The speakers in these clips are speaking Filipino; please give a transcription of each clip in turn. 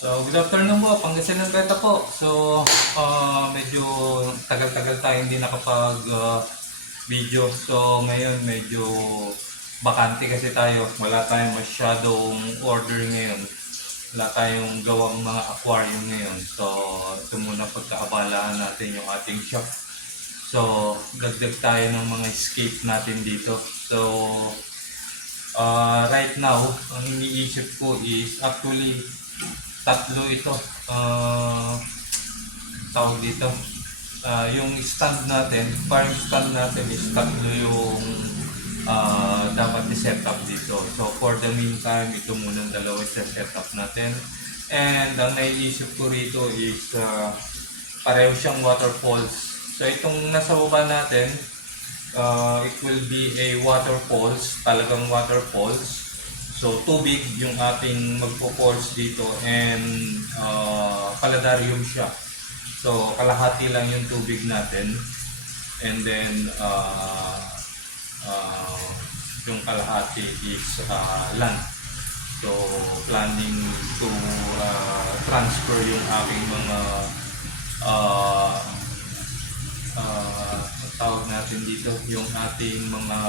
So, good afternoon po, Pangasinan Beta po. So, medyo tagal-tagal tayo hindi nakapag-video. So, ngayon medyo bakante kasi tayo. Wala tayong masyadong order ngayon. Wala tayong gawang mga aquarium ngayon. So, ito muna pagkaabalaan natin yung ating shop. So, dagdag tayo ng mga escape natin dito. So, right now, ang iniisip ko is actually tatlo ito. Tawag dito. Yung stand natin, parang stand natin is tatlo yung dapat i-set up dito. So for the meantime, ito muna dalawa i-set up natin. And ang naiisip ko rito is pareho siyang waterfalls. So itong nasa baba natin, it will be a waterfalls, talagang waterfalls. So, tubig yung ating magpo-falls dito and paladarium siya. So, kalahati lang yung tubig natin and then yung kalahati is land. So, planning to transfer yung aking mga tawag natin dito, yung ating mga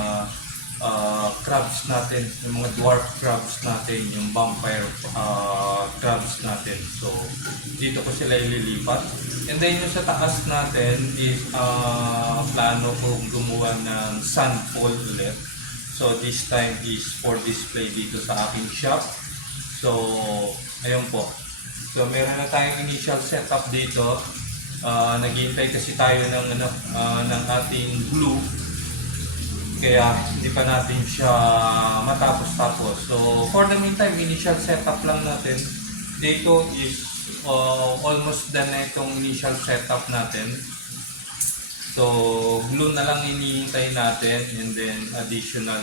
crabs natin, yung mga dwarf crabs natin, yung vampire crabs natin. So, dito ko sila ililipat. And then yung sa taas natin is plano kong gumawa ng sun pole ulit. So, this time is for display dito sa aking shop. So, ayun po. So, meron na tayong initial setup dito. Naghihintay kasi tayo ng ng ating glue. Kaya hindi pa natin siya matapos-tapos. So, for the meantime, initial setup lang natin. Dito is almost done na itong initial setup natin. So, glue na lang hinihintay natin and then additional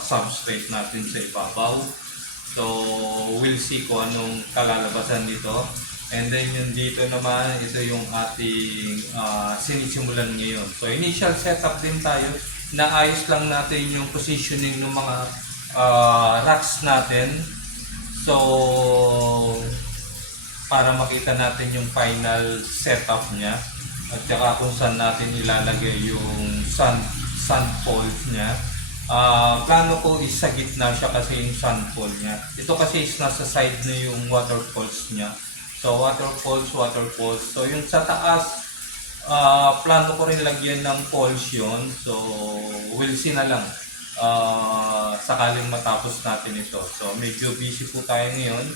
substrate natin sa ibabaw. So, we'll see kung anong kalalabasan dito. And then yung dito naman, ito yung ating sinisimulan ngayon. So, initial setup din tayo. Naayos lang natin yung positioning ng mga racks natin. So, para makita natin yung final setup niya at saka kung saan natin ilalagay yung sun poles niya. Plano ko is sa gitna siya kasi yung sun pole niya. Ito kasi is nasa side na yung waterfalls niya. So, waterfalls. So, yung sa taas, plano ko rin lagyan ng poles yun. So, we'll see na lang sakaling matapos natin ito. So, medyo busy po tayo ngayon.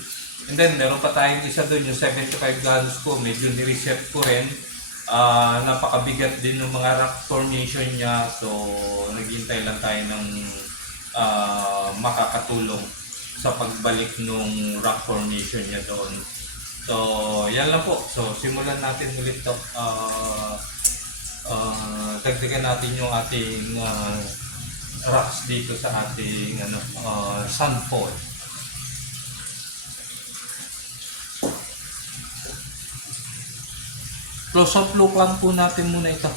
And then, meron pa tayong isa doon, yung 75 gallons ko. Medyo nireset ko rin. Napakabigat din ng mga rock formation niya. So, naghihintay lang tayo ng makakatulong sa pagbalik ng rock formation niya doon. So, yan lang po. So, simulan natin ulit to. Dagdagan natin yung ating rocks dito sa ating sun pole. Close-up look lang po natin muna ito.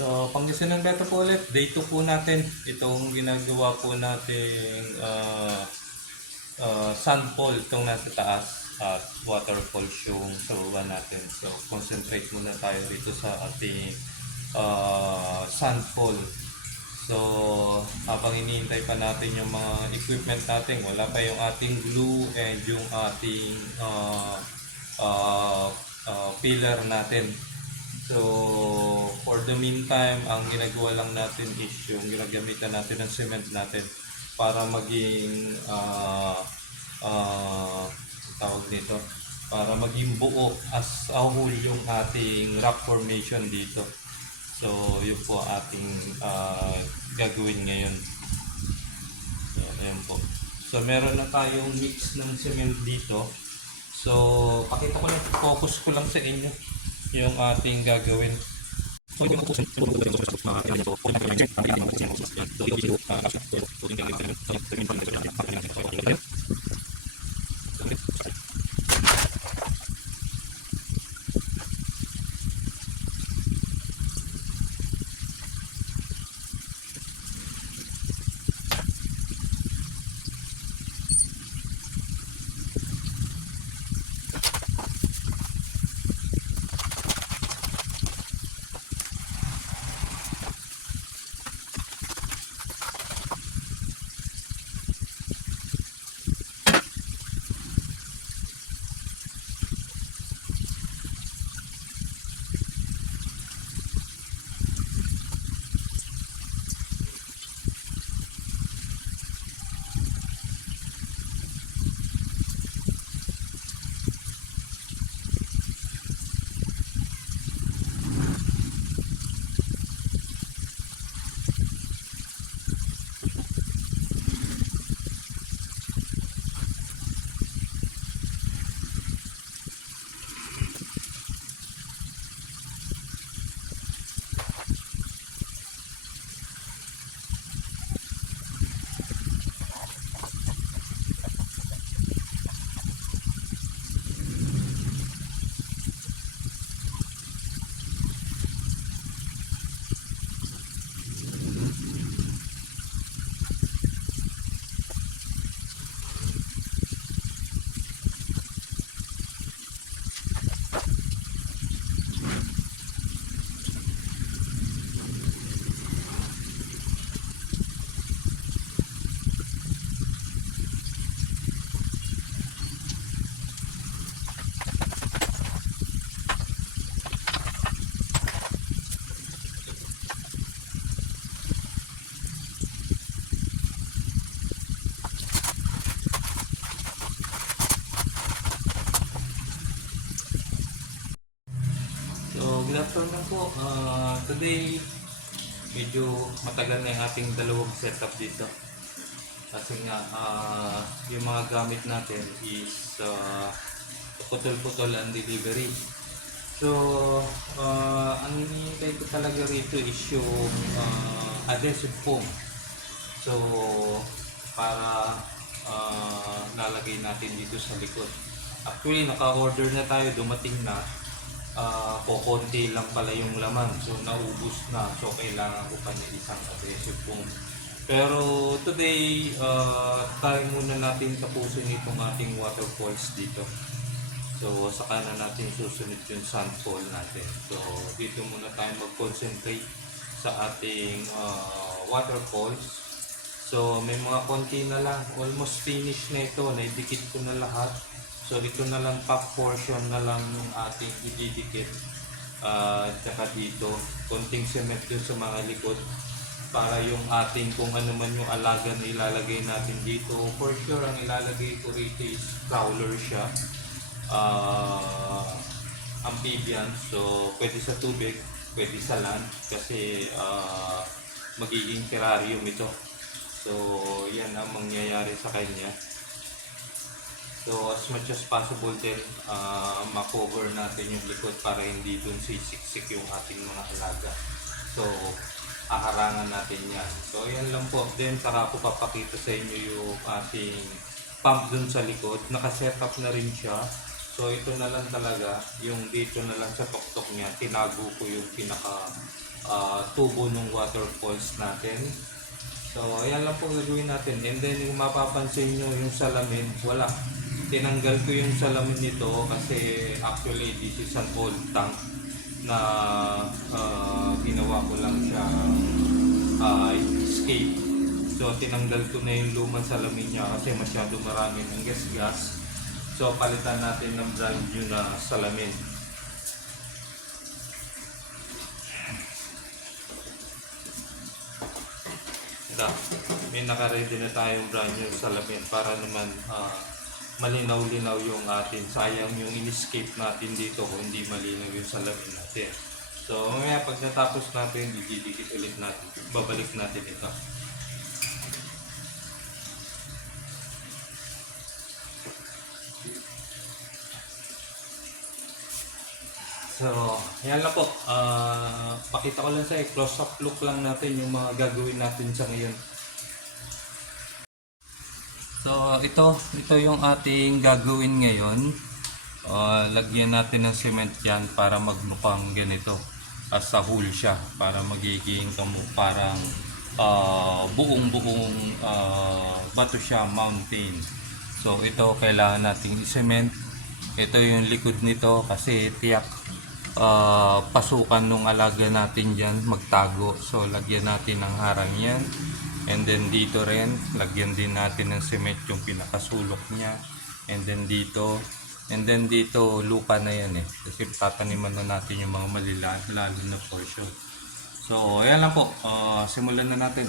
So, Pangasinan Beta po ulit. Day 2 po natin. Itong ginagawa po natin sun pole itong nasa taas at waterfalls yung sa baba natin. So, concentrate muna tayo dito sa ating sun pole. So, habang iniintay pa natin yung mga equipment natin, wala pa yung ating glue and yung ating pillar natin. So, for the meantime, ang ginagawa lang natin is yung ginagamitan natin ng cement natin para maging tawag nito, para maging buo as a whole yung ating rock formation dito. So, yun po ating gagawin ngayon. So, ayan po. So, meron na tayong mix ng cement dito. So, pakita ko lang, focus ko lang sa inyo yung ating gagawin. po, today medyo matagal na yung ating dalawang setup dito. Kasi nga, yung mga gamit natin is putol-putol ang delivery. So, ang hinihintay ko talaga rito is yung adhesive foam. So, para lalagay natin dito sa likod. Actually, naka-order na tayo, dumating na. Konti lang pala yung laman, so naubos na, so kailangan ko pa ng isang adhesive foam. Pero today, try muna natin tapusin itong ating waterfalls dito. So saka na natin susunod yung sandfall natin. So dito muna tayo mag-concentrate sa ating waterfalls. So may mga konti na lang, almost finish na ito, naidikit ko na lahat. So ito na lang, top portion na lang yung ating ididikit. Tsaka dito, konting cement dun sa mga likod para yung ating kung ano man yung alaga na ilalagay natin dito. For sure, ang ilalagay ko rito is crawler siya. Amphibian, so pwede sa tubig, pwede sa land kasi magiging terrarium ito. So yan ang mangyayari sa kanya. So as much as possible din, ma-cover natin yung likod para hindi dun sisiksik yung ating mga alaga. So aharangan natin yan. So yan lang po. Then saka ko papakita sa inyo yung ating pump dun sa likod. Nakasetup na rin siya. So ito na lang talaga, yung dito na lang sa tuktok niya, tinago ko yung pinaka tubo ng waterfalls natin. So ayan lang po gagawin natin. And then yung mapapansin nyo yung salamin, wala. Tinanggal ko yung salamin nito kasi actually this is an old tank na ginawa ko lang siya escape. So tinanggal ko na yung lumang salamin niya kasi masyado marami ng gas-gas. So palitan natin ng brand new na salamin. Ito, may naka-ready na tayong brand new salamin para naman malinaw-linaw yung atin. Sayang yung in-escape natin dito kung hindi malinaw yung salamin natin. So mamaya pag natapos natin, didikit ulit natin. Babalik natin ito. So, yan lang po. Pakita ko lang sa close-up look lang natin yung mga gagawin natin sa ngayon. So ito yung ating gagawin ngayon. Lagyan natin ng cement yan para magmukhang ganito. As a whole siya para magiging parang buong bato siya, mountain. So ito kailangan nating i-cement. Ito yung likod nito kasi tiyak pasukan nung alaga natin dyan magtago. So lagyan natin ng harang yan. And then dito rin, lagyan din natin ng cement yung pinakasulok niya. And then dito, lupa na yan eh. Kasi tataniman na natin yung mga malilalo na portion. So, ayan lang po. Simulan na natin.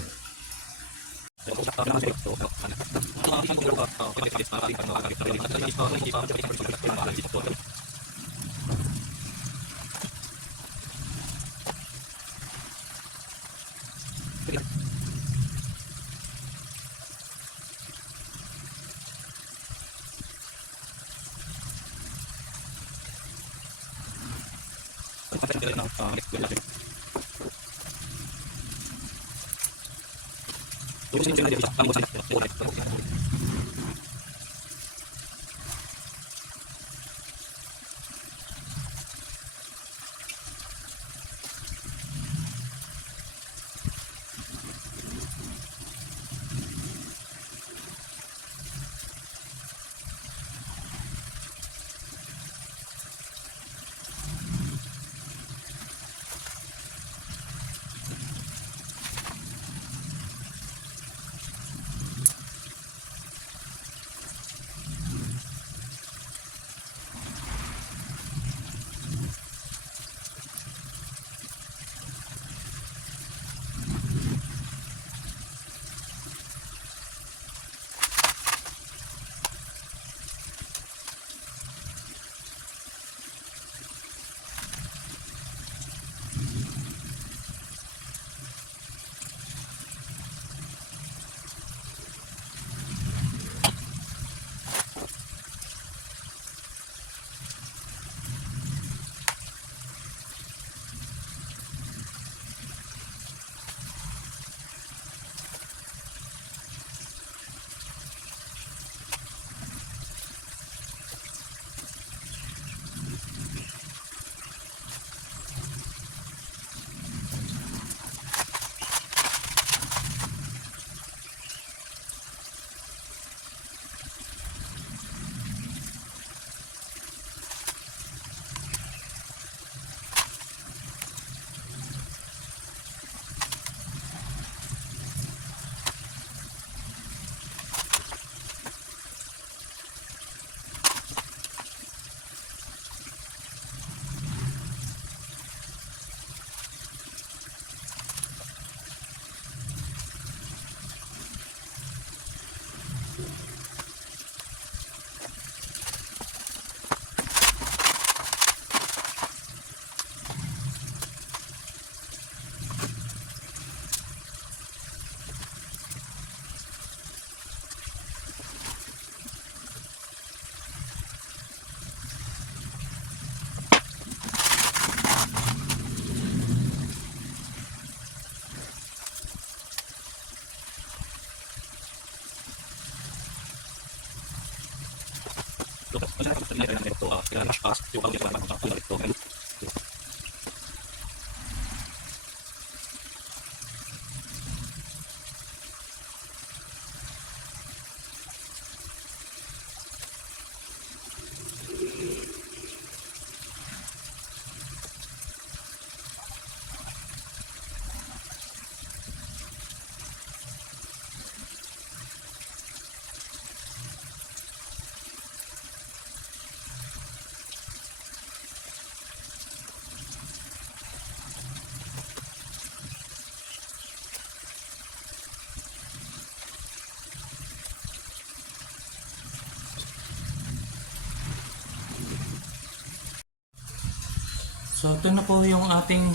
So ito na po yung ating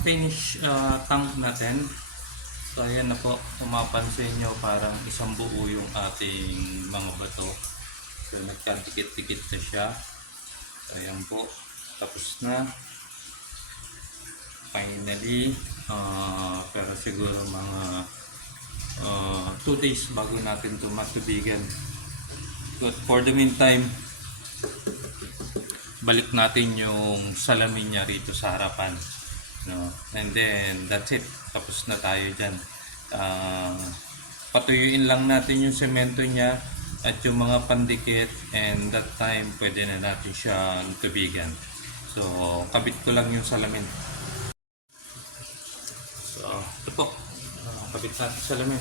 finish tank natin. So ayan na po, kung mapansin nyo parang isang buo yung ating mga bato. So nagkadikit-dikit na siya. So ayan po, tapos na. Finally, pero siguro mga 2 days bago natin ito matubigan. But for the meantime, balik natin yung salamin niya rito sa harapan, no? And then that's it, tapos na tayo dyan. Patuyuin lang natin yung semento niya at yung mga pandikit, and that time pwede na natin siya tubigan. So kabit ko lang yung salamin. So ito po, kabit natin salamin.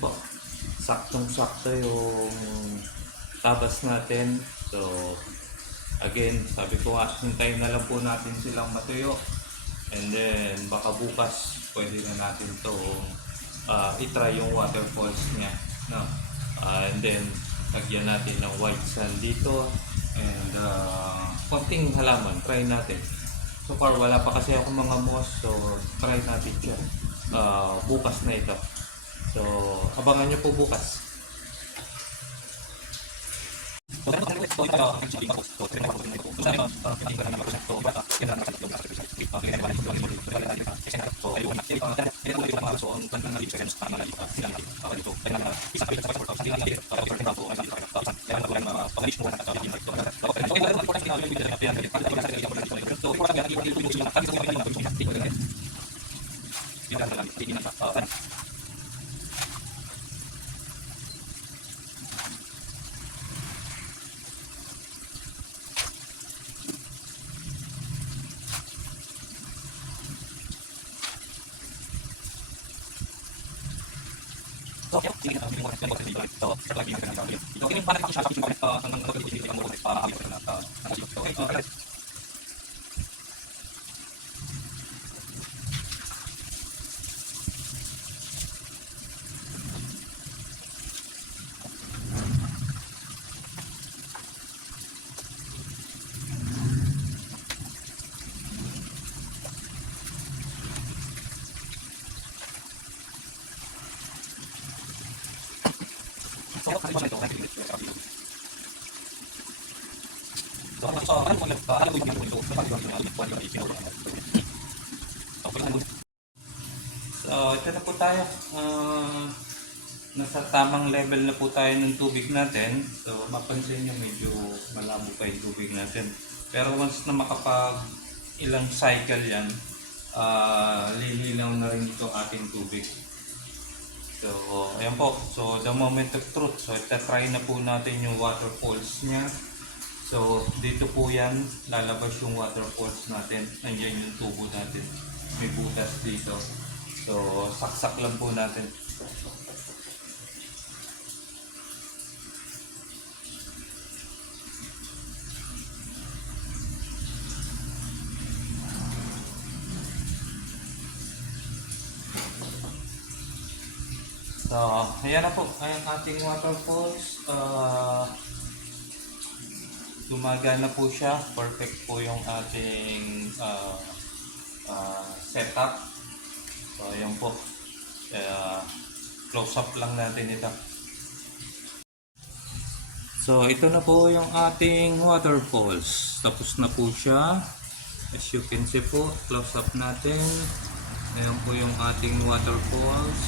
po, saktong-sakto yung tabas natin. So, again, sabi ko nga, hintayin na lang po natin silang matuyo. And then, baka bukas, pwede na natin to itry yung waterfalls niya. No? And then, lagyan natin ng white sand dito. And konting halaman, try natin. So far, wala pa kasi ako mga moss, so try natin siya. Bukas na ito. So, abangan nyo po bukas. So, ito na po tayo. Nasa tamang level na po tayo ng tubig natin. So, mapansin nyo medyo malabo pa yung tubig natin. Pero once na makapag ilang cycle yan, lilinaw na rin ito ating tubig. So, ayan po. So, the moment of truth. So, try na po natin yung waterfalls niya. So, dito po yan, lalabas yung waterfalls natin. Nandiyan yung tubo natin. May butas dito. So, saksak lang po natin. So, ayan na po. Ayan ating waterfalls. Gumagana po siya. Perfect po yung ating setup. So, ayan po. Close up lang natin ito. So, ito na po yung ating waterfalls. Tapos na po siya. As you can see po, close up natin. Ayan po yung ating waterfalls.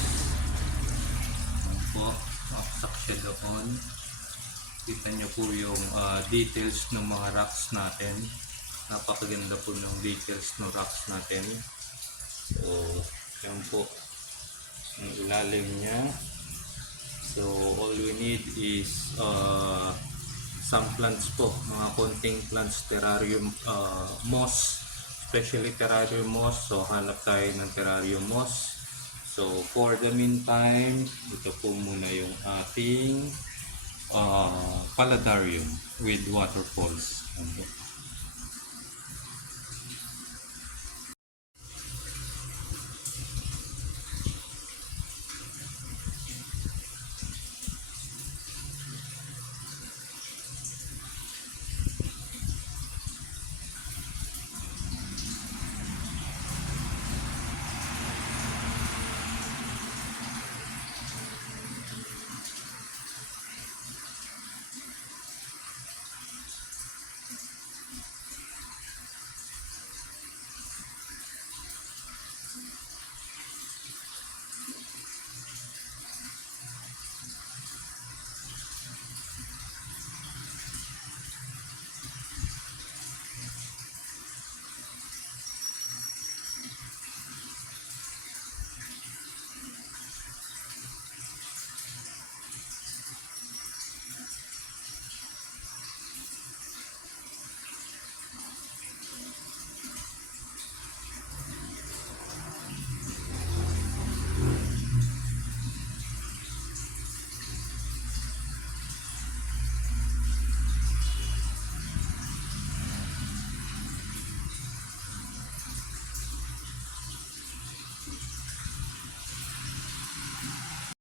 Ayan po. Maksak siya doon. Kita nyo po yung details ng mga rocks natin. Napakaganda po ng details ng rocks natin. So, yan po ang ilalim niya. So, all we need is some plants po. Mga konting plants, terrarium moss. Especially terrarium moss. So, hanap tayo ng terrarium moss. So, for the meantime, ito po muna yung ating paladarium with waterfalls.